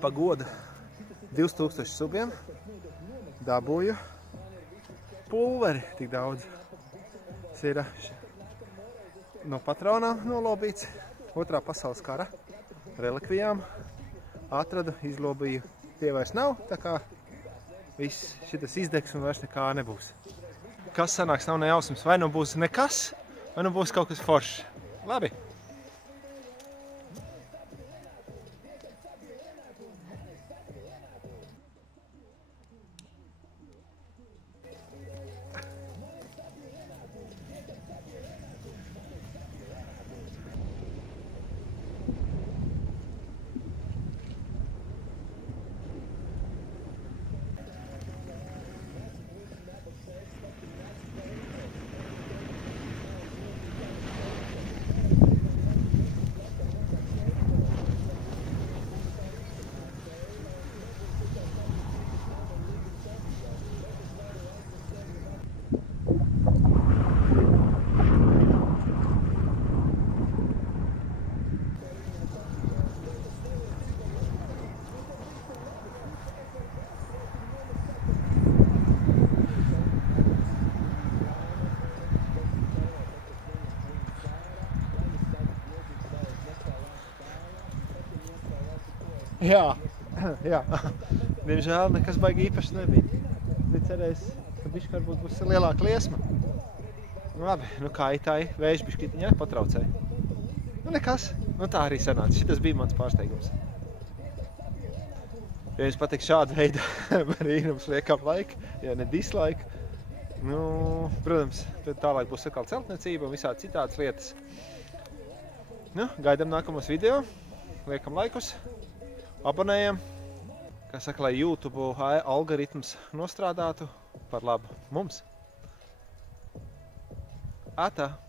pa godu 2000 subiem dabūju pulveri tik daudz. Tas ir no patronām nolobīts Otrā pasaules kara relikvijām. Atradu, izlobīju. Tie vairs nav, tā kā viss šitas izdegs un vairs nekā nebūs. Kas sanāks, nav nejausmas. Vai nu būs nekas, vai nu būs kaut kas foršs. Labi. Jā. Diemžēl nekas baigi īpaši nebija. Bija cerējis, ka bišķi varbūt būs lielāka liesma. Labi, nu kā itāji, vējš bišķitiņā patraucēja. Nu nekas, nu tā arī sanāca. Šitas bija mans pārsteigums. Ja jums patīk šāda veida brīnums liekam laiku, ja ne dislike, nu, protams, tad tālāk būs atkal celtniecība un visādi citādas lietas. Nu, gaidam nākamos video, liekam laikus. Abonējam, kā saka, lai YouTube algoritms nostrādātu par labu mums. Ata!